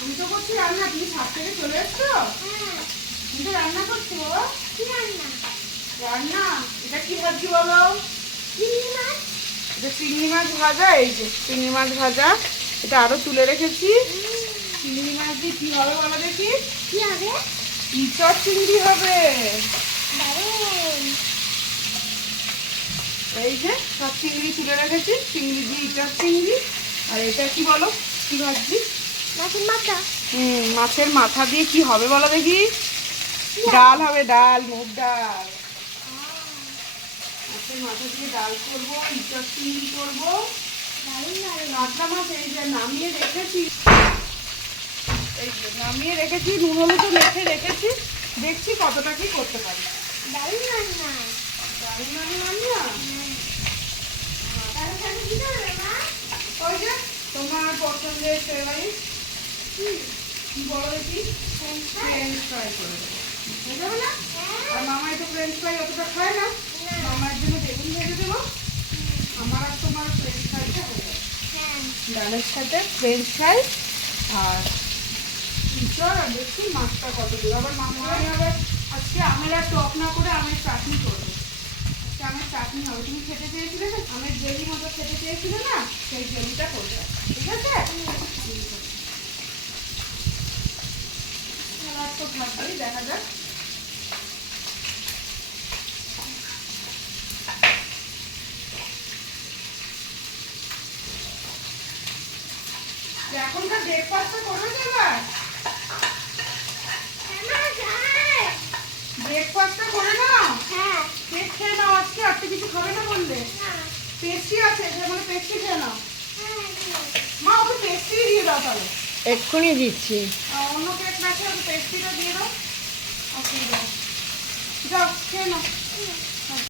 আমি তো করছি রান্না, তুমি ছাদ থেকে চলে এসছো? তুমি তো রান্না করছো বাবা। কি রান্না? রান্না এটা কি ভাবছি বলো? চিংড়ি মাছ। এটা চিংড়ি মাছ ভাজা। এই যে চিংড়ি মাছ ভাজা, এটা আরো তুলে রেখেছি। চিংড়ি মাছ দিয়ে কি হবে বলো দেখি? কি হবে? ইঁচড় চিংড়ি হবে। দারুণ। এই যে সব চিংড়ি তুলে রেখেছি, চিংড়ি দিয়ে ইঁচড় চিংড়ি। আর এটা কি বলো, কি ভাবছি? মাছের মাথা। মাছের মাথা দিয়ে কি হবে বলো দেখি? ডাল হবে, ডাল, মুগ ডাল। মাছের মাথা দিয়ে ডাল করবো, ইঁচড় চিংড়ি করবো। দারুণ দারুণ। কাতলা মাছ এই যে নামিয়ে রেখেছি, এই যে নামিয়ে রেখেছি, নুন হলুদ মেখে রেখেছি। দেখছি কতটা কি করতে পারি। দারুণ রান্না। দারুণ দারুণ রান্না। তার সাথে কি করবে মা? ওই যে তোমার পছন্দের ফেভারিট কি বলো দেখি? ফ্রেঞ্চ ফ্রাই করে দেবো, হয়ে যাবে না? আর মামাই তো ফ্রেঞ্চ ফ্রাই অতটা খায় না, মামার জন্য বেগুন ভেজে দেবো। আমার আর তোমার ফ্রেঞ্চ ফ্রাইটা হয়ে যাবে। ডালের সাথে ফ্রেঞ্চ ফ্রাই আর ইঁচড়। আর দেখছি মাছটা কত দূর। আবার মামা আবার আজকে আমের আর টক না করে আমের চাটনি করবে। আজকে আমের চাটনি হবে। তুমি খেতে চেয়েছিলে না, আমের জেলি মতো খেতে চেয়েছিলে না, সেই জেলিটা করবে। ঠিক আছে? আর তো থাকবেই, দেখা যাক। এখনকার ব্রেকফাস্টটা করবে তো এবার? ব্রেকফাস্টটা করে নাও। হ্যাঁ। কেক খেয়ে নাও আজকে, আর তো কিছু খাবে না বললে। পেস্ট্রি আছে, সেখানে পেস্ট্রি খেয়ে নাও। মা ওকে পেস্ট্রি দিয়ে দাও তাহলে। এক্ষুনি দিচ্ছি। অন্য কেক না খেয়ে ওকে পেস্ট্রিটা দিয়ে দাও। অসুবিধা নেই। যাও খেয়ে নাও।